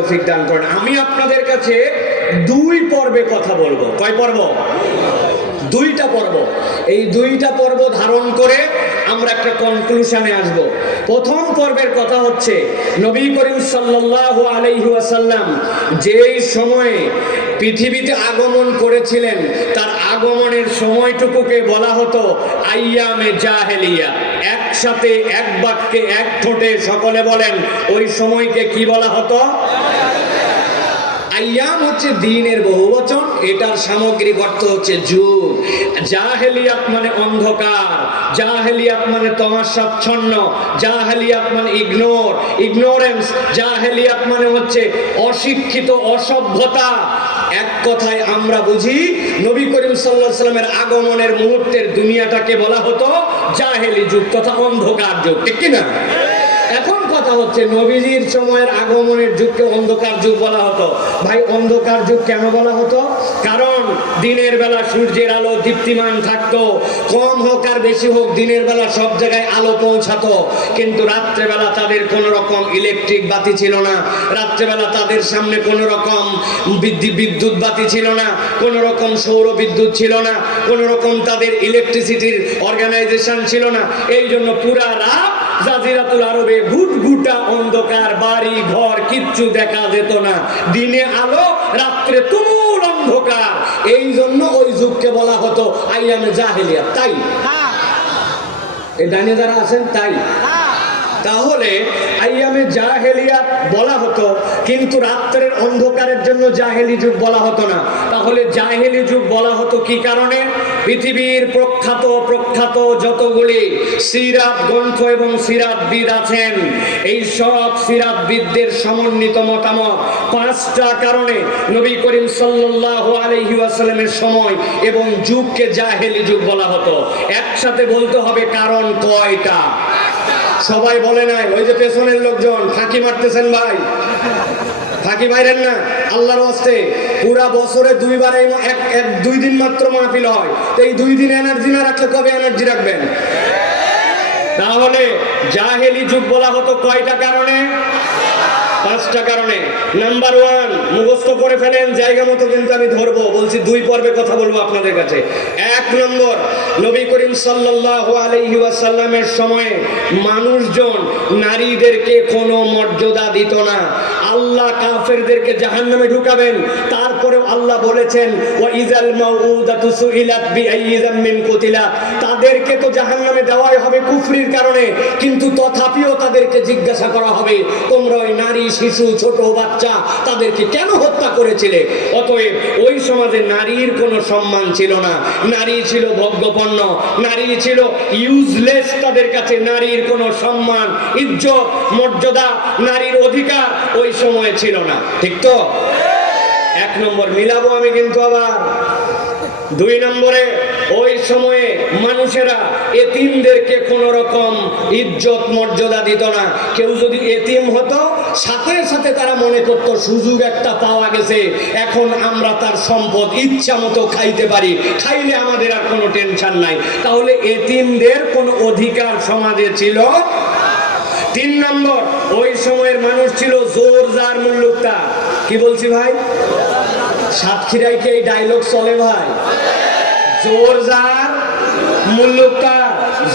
তৌফিক দান করেন। আমি আপনাদের কাছে দুই পর্বে কথা বলবো। কয় পর্ব? দুইটা পর্ব। এই দুইটা পর্ব ধারণ করে আমরা একটা কনক্লুশনে আসব। প্রথম পর্বের কথা হচ্ছে নবী করিম সাল্লাল্লাহু আলাইহি ওয়াসাল্লাম যেই সময়ে পৃথিবীতে আগমন করেছিলেন তার আগমনের সময়টুকুকে বলা হতো আইয়ামে জাহেলিয়া। একসাথে এক বাক্যে এক ঠোঁটে সকলে বলেন, ওই সময়কে কি বলা হতো? আইয়াম হচ্ছে দিনের বহুবচন, এটার সামগ্রিক অর্থ হচ্ছে যুগ। জাহেলিয়াত মানে অন্ধকার, জাহেলিয়াত মানে তমাশাচ্ছন্ন, জাহেলিয়াত মানে ইগনোরেন্স, জাহেলিয়াত মানে হচ্ছে অশিক্ষিত, অসভ্যতা। এক কথায় আমরা বুঝি নবী করিম সাল্লাল্লাহু আলাইহি ওয়াসাল্লামের আগমনের মুহূর্তের দুনিয়াটাকে বলা হতো জাহেলি যুগ তথা অন্ধকার যুগ, ঠিক কি না? এখন কথা হচ্ছে নবীজির সময়ের আগমনের যুগকে অন্ধকার যুগ বলা হতো। ভাই, অন্ধকার যুগ কেন বলা হতো? কারণ দিনের বেলা সূর্যের আলো দীপ্তিমান থাকতো, কম হোক আর বেশি হোক দিনের বেলা সব জায়গায় আলো পৌঁছাতো। কিন্তু রাত্রেবেলা তাদের কোনো রকম ইলেকট্রিক বাতি ছিল না, রাত্রেবেলা তাদের সামনে কোনো রকম বিদ্যুৎ বাতি ছিল না, কোনো রকম সৌর বিদ্যুৎ ছিল না, কোনো রকম তাদের ইলেকট্রিসিটির অর্গানাইজেশন ছিল না। এই জন্য পুরা রাত জাজিরাতুল আরবে ঘুটঘুটা অন্ধকার, বাড়ি ঘর কিচ্ছু দেখা যেত না। দিনে আলো, রাত্রে তুমুল অন্ধকার। এই জন্য ওই যুগকে বলা হতো আইয়ামে জাহেলিয়া। তাই এই ডানে যারা আছেন তাই তাহলে আইয়ামে জাহেলিয়াত বলা হতো, কিন্তু রাত্রের অন্ধকারের জন্য জাহেলি যুগ বলা হতো না। তাহলে জাহেলি যুগ বলা হতো কি কারণে? পৃথিবীর প্রখ্যাত যতগুলি সিরাত গ্রন্থ এবং সিরাতবিদ আছেন, এই সব সিরাতবিদদের সমন্বিত মতামত পাঁচটা কারণে নবী করিম সাল্লাল্লাহু আলাইহি ওয়াসাল্লামের সময় এবং যুগকে জাহেলি যুগ বলা হতো। একসাথে বলতে হবে কারণ কয়টা। সবাই বলে নাই, ওই যে পেছনের লোকজন ফাঁকি মারতেছেন, ভাই ফাঁকি মাইরেন না আল্লাহর ওয়াস্তে। পুরা বছরে দুইবার দুই দিন মাত্র মাহফিল হয়, তো এই 2 দিন এনার্জি না রাখলে কবে এনার্জি রাখবেন? তাহলে জাহেলি যুগ বলা হতো কয়টা কারণে? 5টা কারণে। নাম্বার 1 মুখস্থ করে ফেলেন জায়গা মতো, কিন্তু আমি ধরবো, বলছি 2 পর্বে কথা বলবো আপনাদের কাছে। 1 নম্বর, নবী করিম সাল্লাল্লাহু আলাইহি ওয়াসাল্লামের সময়ে মানুষজন নারীদেরকে কোনো মর্যাদা দিত না। আল্লাহ কাফেরদেরকে জাহান্নামে ঢুকাবেন, তারপরেও আল্লাহ বলেছেন ওয়া ইযাল মাউউদাতু সুইলাত বিআইয়ি যামমিন কুতিলাত, তাদেরকে তো জাহান্নামে দেওয়াই হবে কুফরির কারণে, কিন্তু তথাপিও তাদেরকে জিজ্ঞাসা করা হবে তোমরা ওই নারী, শিশু, ছোট বাচ্চা তাদেরকে কেন হত্যা করেছিলে? অতএব ওই সমাজে নারীর কোনো সম্মান ছিল না, নারী ছিল ভোগ্যপণ্য, নারী ছিল ইউজলেস। তাদের কাছে নারীর কোনো সম্মান, ইজ্জত, মর্যাদা, নারীর অধিকার ওই সময় ছিল না, ঠিক তো? 1 নম্বর মিলাবো আমি কিন্তু আবার। 2 নম্বরে, ওই সময়ে মানুষেরা এতিমদেরকে কোন রকম ইজ্জত মর্যাদা দিত না। কেউ যদি এতিম হতো, সাথে সাথে তারা মনে করত সুযোগ একটা পাওয়া গেছে, এখন আমরা তার সম্পদ ইচ্ছা মতো খাইতে পারি, খাইলে আমাদের আর কোনো টেনশন নাই। তাহলে এতিমদের কোনো অধিকার সমাজে ছিল। 3 নম্বর, ওই সময়ের মানুষ ছিল জোর জার মুল্লুকতা। কি বলছি ভাই? সাতক্ষীরায় কি এই ডায়লগ চলে ভাই? জোর জার মুল্লুকতা।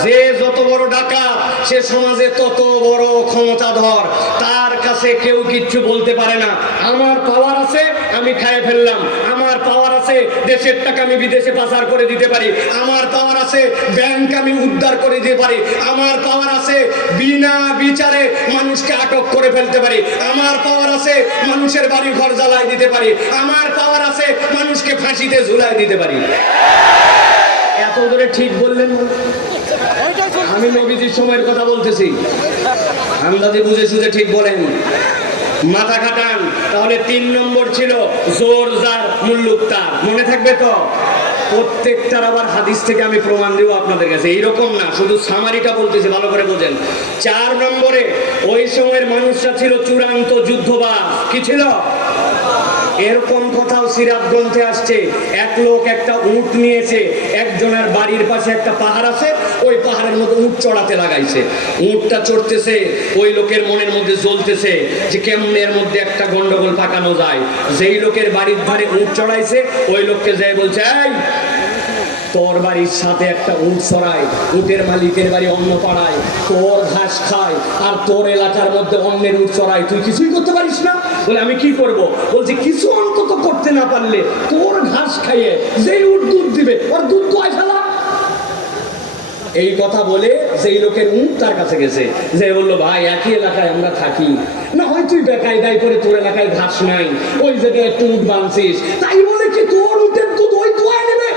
যে যত বড় ডাকাত সে সমাজে তত বড় ক্ষমতাধর, তার কাছে কেউ কিচ্ছু বলতে পারে না। আমার পাওয়ার আছে, আমি খায় ফেললাম। আমার পাওয়ার আছে, দেশের টাকা আমি বিদেশে পাচার করে দিতে পারি। আমার পাওয়ার আছে, ব্যাংক আমি উদ্ধার করে দিতে পারি। আমার পাওয়ার আছে, বিনা বিচারে মানুষকে আটক করে ফেলতে পারি। আমার পাওয়ার আছে, মানুষের বাড়ি ঘর জ্বালায় দিতে পারি। আমার পাওয়ার আছে, মানুষকে ফাঁসিতে ঝুলায় দিতে পারি। এত ধরে ঠিক বললেন? আমি নবীজির সময়ের কথা বলতেছি, আন্দাজে বুঝে সুঝে ঠিক বলেন, মাথা খাটান। তাহলে 3 নম্বর ছিল জোর জার মুল্লুকতা। মনে থাকবে তো? প্রত্যেকটার আবার হাদিস থেকে আমি প্রমাণ দেব আপনাদের কাছে, এইরকম না, শুধু সামারিটা বলতেছি, ভালো করে বোঝেন। 4 নম্বরে, ওই সময়ের মানুষরা ছিল চূড়ান্ত যুদ্ধবাজ। কি ছিল? এরকম কথাও সিরাত গ্রন্থে আসছে, এক লোক একটা উট নিয়েছে, একজনের বাড়ির পাশে একটা পাহাড় আছে, ওই পাহাড়ের মধ্যে উট চড়াতে লাগাইছে। উটটা চড়তেছে, ওই লোকের মনের মধ্যে জ্বলতেছে যে কেমনে এর মধ্যে একটা গন্ডগোল পাকানো যায়। যেই লোকের বাড়ির ধারে উট চড়াইছে, ওই লোককে যায় বলছে, এই তোর বাড়ির সাথে একটা উট চড়ায়, উটের মালিকের বাড়ি অন্য পাড়ায়, তোর ঘাস খায় আর তোর এলাকার মধ্যে অন্যের উট চড়ায়, তুই কিছুই করতে পারিস না? বলে আমি কি করব? বলছে কিছু অন্তত করতে না পারলে তোর ঘাস খাইয়ে যেই উট দুধ দিবে ওর দুধ দোয়াই ফেলা। এই কথা বলে যেই লোকের উট তার কাছে গেছে, যে বললো ভাই একই এলাকায় আমরা থাকি, না হয় তুই বেকায়দায় করে তোর এলাকায় ঘাস নাই, ওই জায়গায় একটু উট বাঁধছিস, তাই বলে কি তোর উটের দুধ ওই দোয়াই নেবে?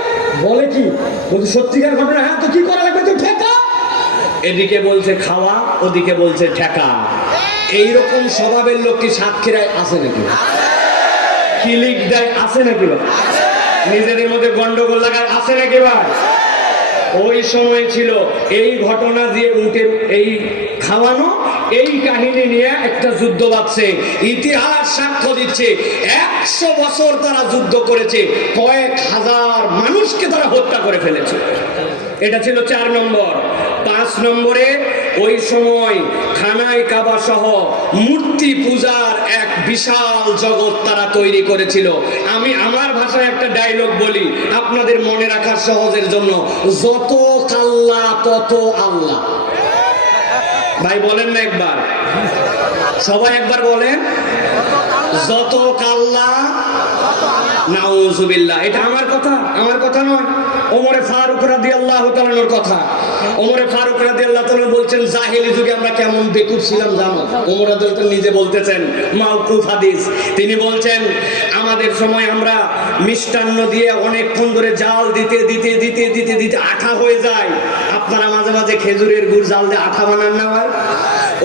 বলে কি? বলছে সত্যিকার ঘটনা। হ্যাঁ, তো কি করা লাগবে? তো ঠেকা। এদিকে বলছে খাওয়া, ওদিকে বলছে ঠেকা। এইরকম স্বভাবের লোক কি সাতক্ষীরায় আছে নাকি? কিলিক দেয় আছে নাকি? নিজেদের মধ্যে গন্ডগোল লাগায় আছে নাকি ভাই? ওই সময় ছিল এই ঘটনা দিয়ে উটের এই খাওয়ানো, এই কাহিনী নিয়ে একটা যুদ্ধ বাঁধছে। ইতিহাস সাক্ষ্য দিচ্ছে 100 বছর তারা যুদ্ধ করেছে, কয়েক হাজার মানুষকে তারা হত্যা করে ফেলেছে। এটা ছিল 4 নম্বর। 5 নম্বরে ওই সময় খানায় কাবা সহ মূর্তি পূজার এক বিশাল জগৎ তারা তৈরি করেছিল। আমি আমার ভাষায় একটা ডায়লগ বলি আপনাদের মনে রাখার সহজের জন্য, যত কাল্লা তত আল্লাহ। ভাই বলেন না একবার, সবাই একবার বলেন, যত কাল্লা। নাউজুবিল্লাহ। এটা আমার কথা, আমার কথা নয়, ওমরে ফারুক রাদিয়াল্লাহু তাআলার কথা। ওমরে ফারুক রাদিয়াল্লাহু তাআলা বলছেন, জাহেলি যুগে আমরা কেমন বেকুব ছিলাম জানো? ওমর রাদিয়াল্লাহু তাআলা নিজে বলতেছেন, মাওকুফ হাদিস। তিনি বলছেন, আমাদের সময় আমরা মিষ্টান্ন দিয়ে অনেকক্ষণ ধরে জাল দিতে দিতে দিতে দিতে দিতে আঠা হয়ে যায়। আপনারা মাঝে মাঝে খেজুরের গুড় জাল দিয়ে আঠা বানান না ভাই?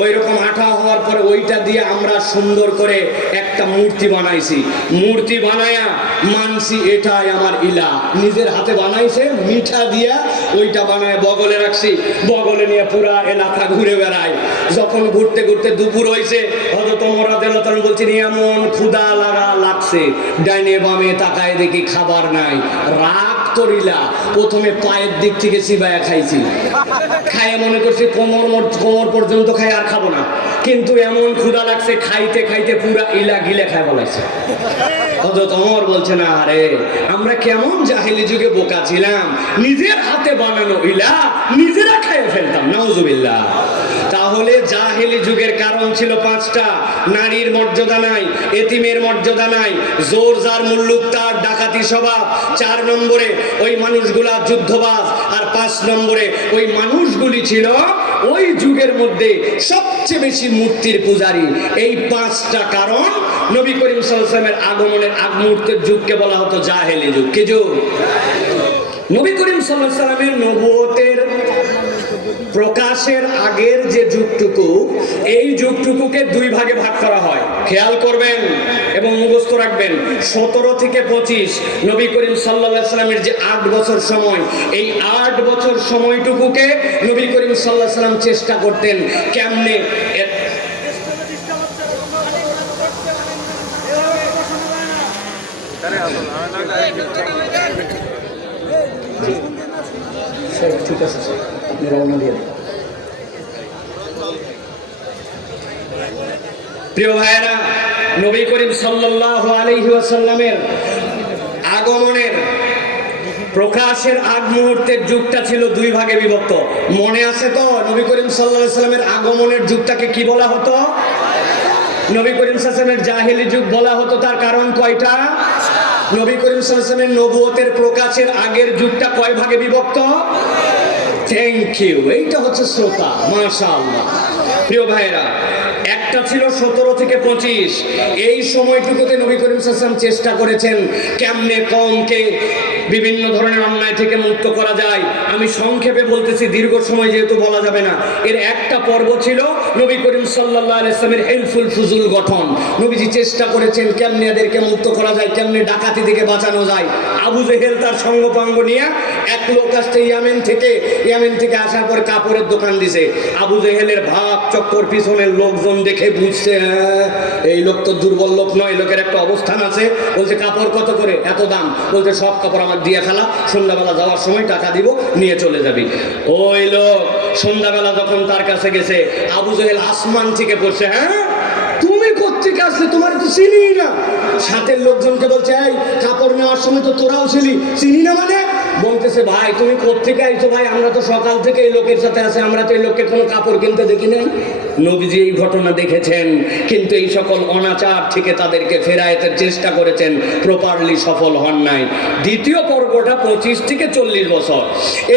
ওই রকম আঠা হওয়ার পরে ওইটা দিয়ে আমরা সুন্দর করে একটা মূর্তি বানাইছি। মূর্তি বানায়া মানছি এটাই আমার ইলা। নিজের হাতে বানাইছে, মিঠা দিয়া ওইটা বানায় বগলে রাখছি, বগলে নিয়ে পুরা এলাকা ঘুরে বেড়ায়। যখন ঘুরতে ঘুরতে দুপুর হয়েছে, হযরত ওমর রাদিয়াল্লাহু তাআলা বলছেন, এমন ক্ষুধা লাগছে, ডাইনে বামে তাকায় দেখি খাবার নাই। রাগ তরিলা প্রথমে পায়ের দিক থেকে চিবায়া খাইছি, খাইয়া মনে করছি কোমর পর্যন্ত খাই, আর খাবো না। কিন্তু এমন ক্ষুধা লাগছে, খাইতে খাইতে পুরা ইলা গিলে খায় বলাইছে। হযরত ওমর বলছে, না আরে আমরা কেমন জাহেলি যুগে বোকা ছিলাম, নিজের হাতে বানানো ইলা নিজেরা খাইয়ে ফেলতাম। নাউজুবিল্লাহ। তাহলে জাহেলি যুগের কারণ ছিল 5টা। নারীর মর্যাদা নাই, এতিমের মর্যাদা নাই, জোর যার মুল্লুক তার, ডাকাতি স্বভাব। 4 নম্বরে ওই মানুষগুলা যুদ্ধবাজ। আর 5 নম্বরে ওই মানুষগুলি ছিল ওই যুগের মধ্যে সবচেয়ে বেশি মূর্তির পূজারী। এই 5টা কারণ নবী করিম সাল্লাল্লাহু আলাইহি ওয়াসাল্লামের আগমনের আগ মুহূর্তের যুগকে বলা হতো জাহেলি যুগ। কি যুগ? নবী করিম সাল্লাল্লাহু আলাইহি ওয়াসাল্লামের নবুয়তের প্রকাশের আগের যে যুগটুকু, এই যুগটুকুকে 2 ভাগে ভাগ করা হয়। খেয়াল করবেন এবং মুখস্থ রাখবেন। 17 থেকে 25 নবী করিম সাল্লাল্লাহু আলাইহি ওয়াসাল্লামের যে 8 বছর সময়, এই 8 বছর সময়টুকুকে নবী করিম সাল্লাল্লাহু আলাইহি ওয়াসাল্লাম চেষ্টা করতেন কেমনে ঠিক আছে স্যার, আপনি রওনা দিয়ে দেন। প্রিয় ভাইয়েরা, নবী করিম সাল্লাল্লাহু আলাইহি ওয়াসাল্লামের আগমনের প্রকাশের আগ মুহূর্তের যুগটা ছিল 2 ভাগে বিভক্ত। মনে আছে তো? নবী করিম সাল্লাল্লাহু আলাইহি ওয়াসাল্লামের আগমনের যুগটাকে কি বলা হতো? নবী করিম সাল্লাল্লাহু আলাইহি ওয়াসাল্লামের জাহেলি যুগ বলা হতো। তার কারণ কয়টা? নবী করিম সাল্লাল্লাহু আলাইহি ওয়াসাল্লামের নবুয়তের প্রকাশের আগের যুগটা কয় ভাগে বিভক্ত? Thank you. এইটা হচ্ছে শ্রোতা। মাশাআল্লাহ। প্রিয় ভাইরা, একটা ছিল 17 থেকে 25। এই সময়টুকুতে নবী করিম সাল্লাল্লাহু আলাইহি ওয়াসাল্লাম চেষ্টা করেছেন কেমনে কওমকে বিভিন্ন ধরনের অন্যায় থেকে মুক্ত করা যায়। আমি সংক্ষেপে বলতেছি, দীর্ঘ সময় যেহেতু বলা যাবে না। এর একটা পর্ব ছিল নবী করিম সাল্লাল্লাহু আলাইহি ওয়াসাল্লামের হেলফুল ফুজুল গঠন। নবীজি চেষ্টা করেছেন কেমনে এদেরকে মুক্ত করা যায়, কেমনে ডাকাতি থেকে বাঁচানো যায়। আবু জেহেল তার সঙ্গপাঙ্গ নিয়ে এক লোক আসছে ইয়ামেন থেকে আসার পর কাপড়ের দোকান দিছে। আবু জেহেলের ভাব চক্কর পিছনের লোকজন দেখে বুঝছে এই লোক তো দুর্বল লোক নয়, লোকের একটা অবস্থান আছে। বলছে কাপড় কত করে? এত দাম। বলছে সব কাপড় আমার দিয়ে ফেলা, সন্ধ্যাবেলা যাওয়ার সময় টাকা দিব, নিয়ে চলে যাবি। ওই লোক সন্ধ্যাবেলা যখন তার কাছে গেছে, আবু জেহেল আসমান থেকে পড়ছে, হ্যাঁ তুমি কোত্থেকে আসলে, তোমার তো চিনি না। সাথের লোকজনকে বলছে এই কাপড় নেওয়ার সময় তো তোরাও ছিলি, চিনি না মানে? বলতেছে ভাই তুমি কোত্থেকে আইছো? ভাই আমরা তো সকাল থেকে এই লোকের সাথে আছে, আমরা তো এই লোককে কোনো কাপড় কিনতে দেখি নাই। নবীজি এই ঘটনা দেখেছেন, কিন্তু এই সকল অনাচার থেকে তাদেরকে ফেরায়েতের চেষ্টা করেছেন, প্রপারলি সফল হন নাই। দ্বিতীয় পর্বটা 25 থেকে 40 বছর।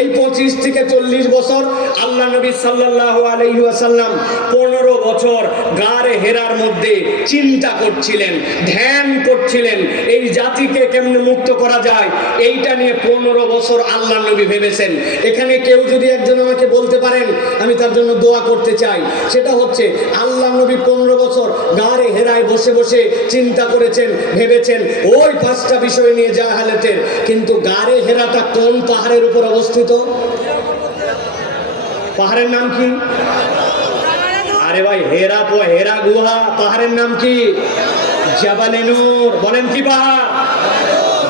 এই 25 থেকে 40 বছর আল্লাহ নবী সাল্লাল্লাহু আলাইহি ওয়াসাল্লাম 15 বছর গারে হেরার মধ্যে চিন্তা করছিলেন, ধ্যান করছিলেন, এই জাতিকে কেমনে মুক্ত করা যায় এইটা নিয়ে 15 বছর আল্লাহ নবী ভেবেছেন। এখানে কেউ যদি একজন আমাকে বলতে পারেন, আমি তার জন্য দোয়া করতে চাই। সেটা হচ্ছে আল্লাহ নবী 15 বছর গারে হেরায় বসে বসে চিন্তা করেছেন, ভেবেছেন ওই 5টা বিষয় নিয়ে জাহালাতের। কিন্তু গারে হেরাটা কোন পাহাড়ের উপর অবস্থিত? পাহাড়ের নাম কি? আরে ভাই হেরা গুহা, পাহাড়ের নাম কি? জাবালে নূর। বলেন কি পাহাড়?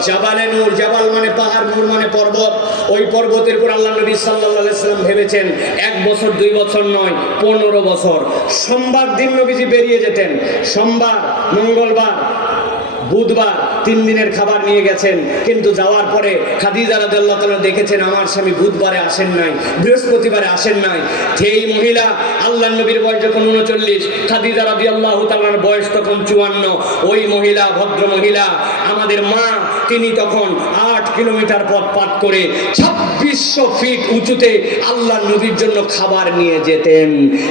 জাবালে নূর। জাবাল মানে পাহাড়, নূর মানে পর্বত। ওই পর্বতের উপর আল্লাহ নবী সাল্লাল্লাহু আলাইহি ওয়াসাল্লাম ভেবেছেন 1 বছর 2 বছর নয়, 15 বছর। সোমবার দিন নবীজি বেরিয়ে যেতেন, সোমবার, মঙ্গলবার, বুধবার 3 দিনের খাবার নিয়ে গেছেন। কিন্তু যাওয়ার পরে খাদিজা রাদিয়াল্লাহু তাআলা দেখেছেন আমার স্বামী বুধবারে আসেন নাই, বৃহস্পতিবারে আসেন নাই। সেই মহিলা, আল্লাহর নবীর বয়স যখন 39, খাদিজা রাদিয়াল্লাহু তাআলার বয়স তখন 54। ওই মহিলা, ভদ্র মহিলা, আমাদের মা, তিনি তখন 8 কিলোমিটার পথ পার করে 2600 ফিট উঁচুতে আল্লাহর নবীর জন্য খাবার নিয়ে যেতেন।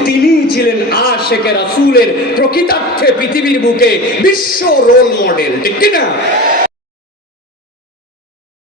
তিনি ছিলেন আশিকে রাসূলের প্রকৃতার্থে পৃথিবীর বুকে বিশ্ব রোল মডেল, ঠিক কি না?